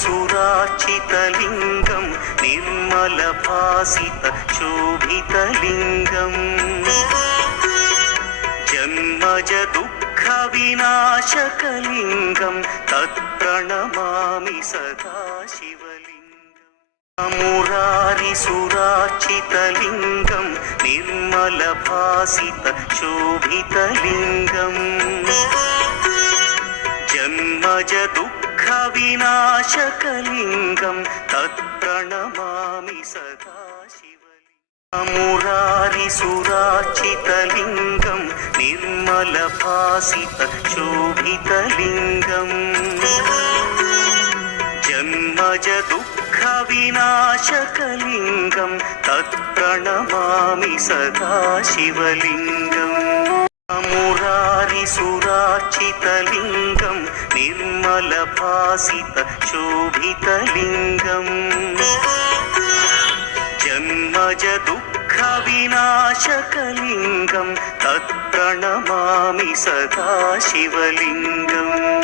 सुरार्चितलिङ्गं निर्मलभासितशोभितलिङ्गम् जन्मज दुःखविनाशकलिङ्गं तत्प्रणमामि सदा शिवलिङ्गम् मुरारिसुरार्चितलिङ्गं निर्मलभासितशोभितलिङ्गम् जन्मज दुःखविनाशकलिङ्गं तत्प्रणमामि सदा शिवलिङ्गम् मुरारिसुरार्चितलिङ्गं निर्मलभासितशोभितलिङ्गम् जन्मज दुःखविनाशकलिङ्गं तत्प्रणमामि सदा शिवलिङ्गम् मुरारिसुरार्चितलिङ्गं निर्मलभासितशोभितलिङ्गम् जन्मज दुःखविनाशकलिङ्गं तत्प्रणमामि सदा शिवलिङ्गम्